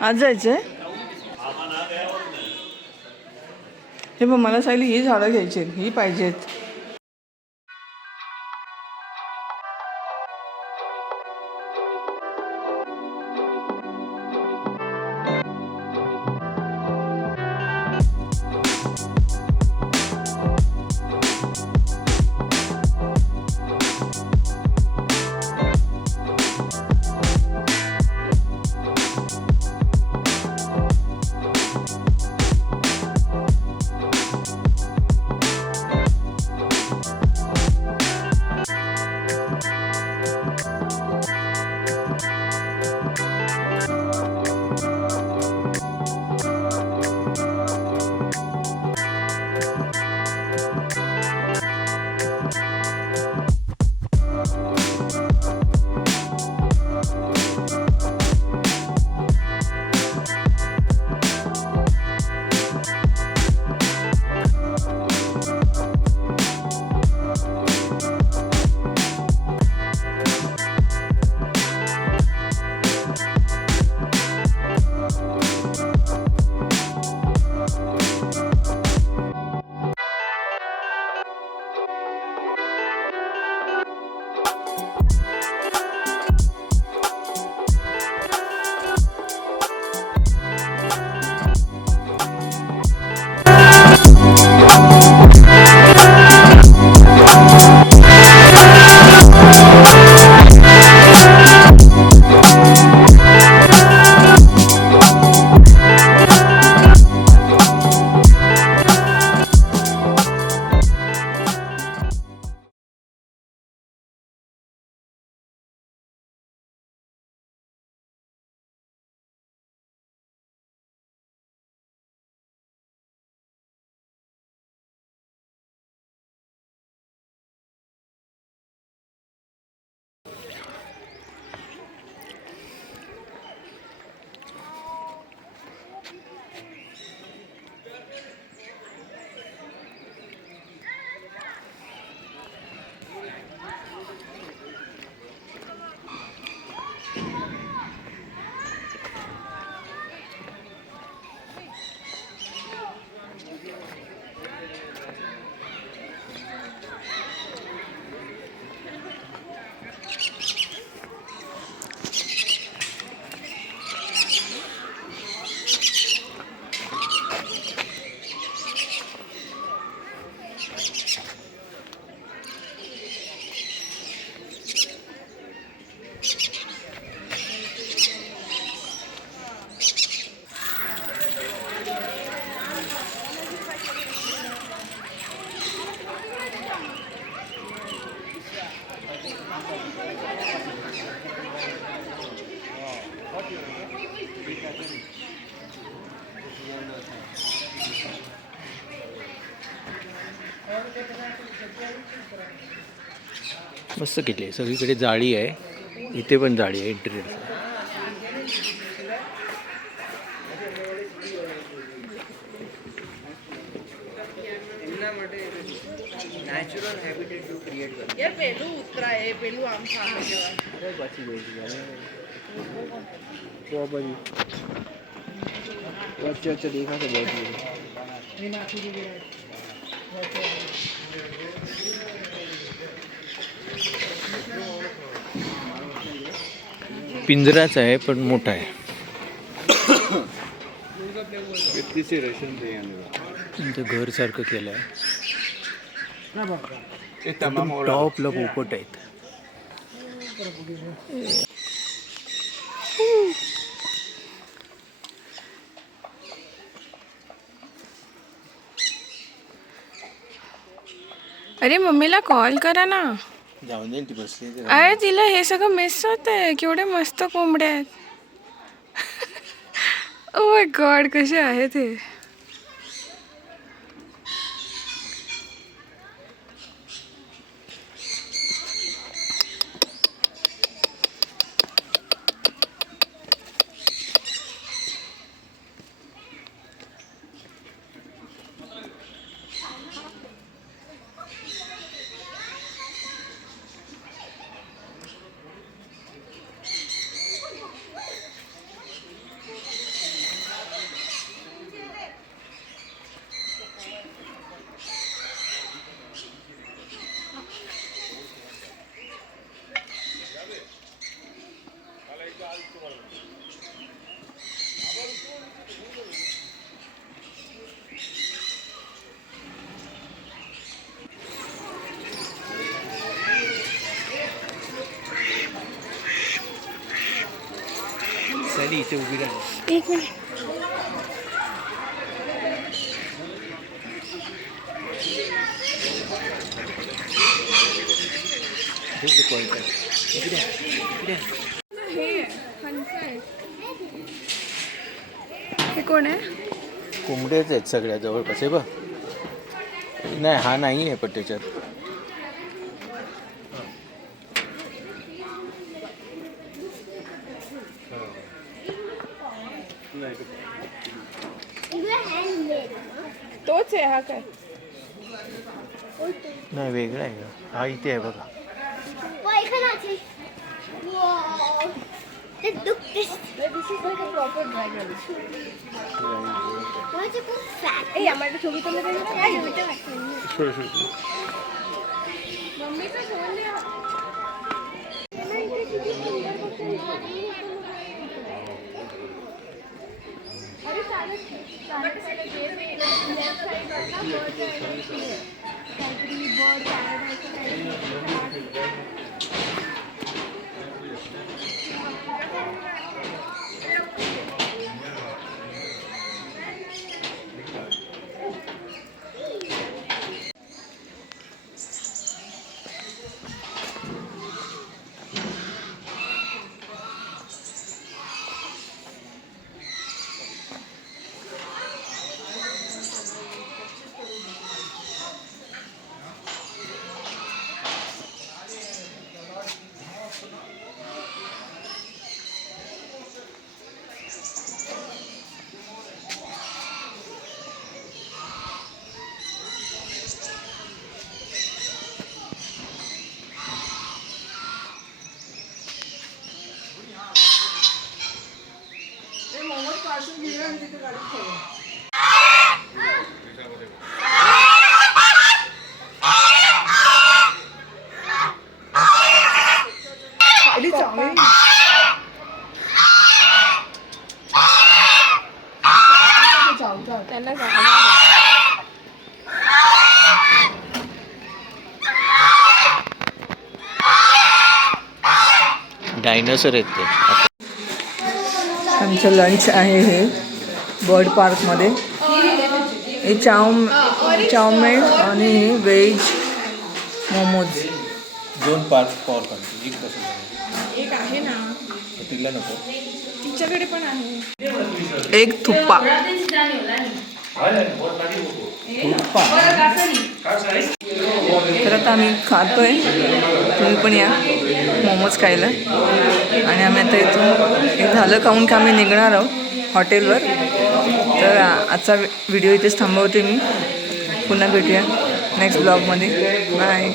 आज जायचंय. हे बघ मला सायली ही झाडं घ्यायची आहेत, ही पाहिजेत. मस्त केली आहे, सगळीकडे जाळी आहे, इथे पण जाळी आहे एंट्री. नेचुरल हैबिटेट जो क्रिएट कर यार पेलू उतरा है पेलू आम खा अरे बची गई वो बड़ी अच्छा अच्छा देखा तो बहुत पिंजराच आहे पण मोठा आहे. घर सारखं केलं आहे. टॉपला पोपट आहेत. अरे मम्मीला कॉल करा ना. जाऊन जाईल ती बसली. अरे तिला हे सगळं मिस होत आहे. केवढे मस्त कोंबड्या आहेत. ओ माय गॉड कसे आहेत हे. सायली इथे उभी राहिली. एक मिनिट. पॉईंट आहे. इकडे इकडे. हे हंस आहे. हे कोण आहे? कोंबड्याच आहेत सगळ्या जवळपास आहे बघ. नाही हा नाही आहे पण त्याच्यात. तोच आहे हा काय? नाही वेगळा आहे का? हा इथे आहे बघा. This is like a proper dragon. ए हमारे छवि तो लगे ना यार बेटा. मम्मी का फोन ले. अरे सारे गेम में लेफ्ट साइड वाला बर्ड है. Cattery bird paradise. त्यांना डायनासोर आहेत ते. आमचं लंच आहे हे बर्ड पार्कमध्ये. हे चाउमेन आणि व्हेज मोमोज. 2 पार्क पॉवर काढतो. एक कसं करायचं? एक आहे ना तिला नको. तिच्याकडे पण आहे. एक थुप्पा. तर आता आम्ही खातोय. तुम्ही पण या मोमोज खायला. आणि आम्ही आता इथून हे झालं खाऊन की आम्ही निघणार आहोत हॉटेलवर. तर आजचा व्हिडिओ इथेच थांबवते मी. पुन्हा भेटूया नेक्स्ट ब्लॉगमध्ये. बाय.